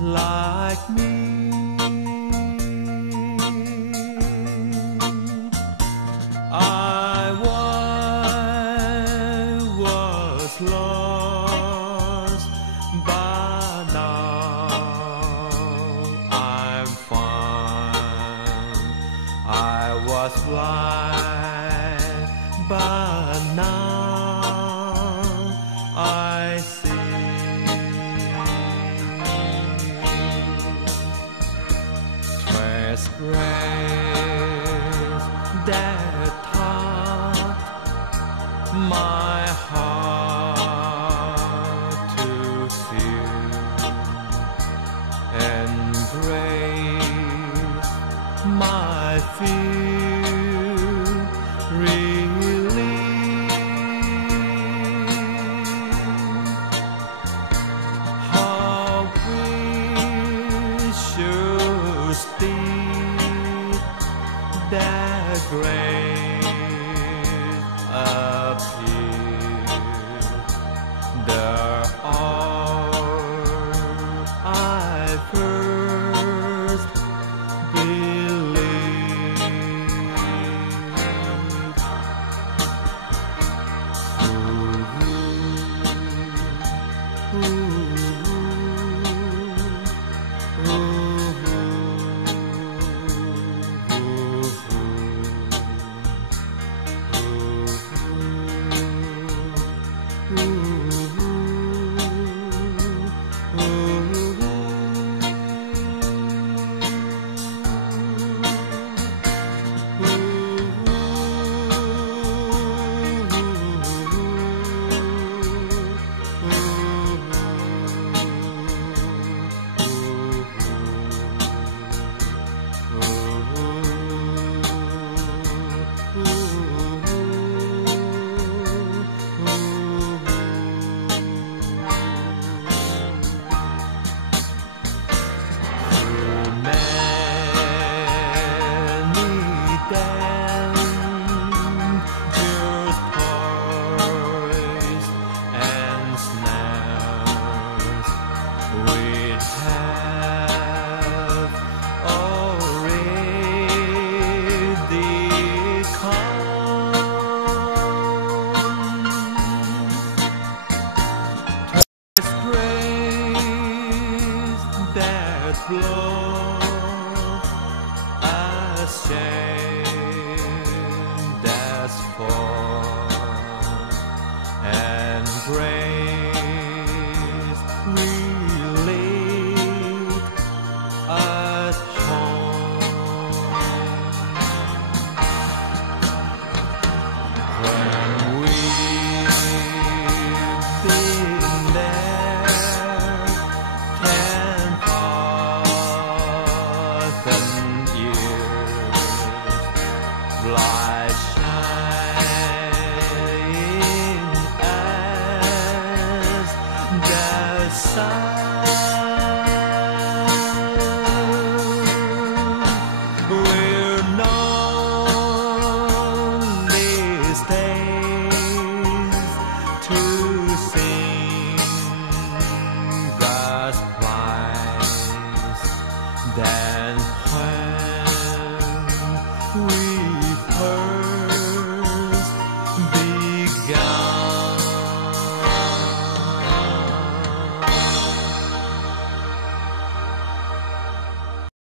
like me. I was lost, but now I'm found. I was blind, but now I see. Trace grace that taught my heart to feel, and grace my fear relieve. How precious did that grace appear the hour I first believed. Ooh, ooh, flow as shame that's fall, and grace relieve us home. When we've been there 10,000 years, light shining as the sun. We're lonely days to sing God's praise. Then when we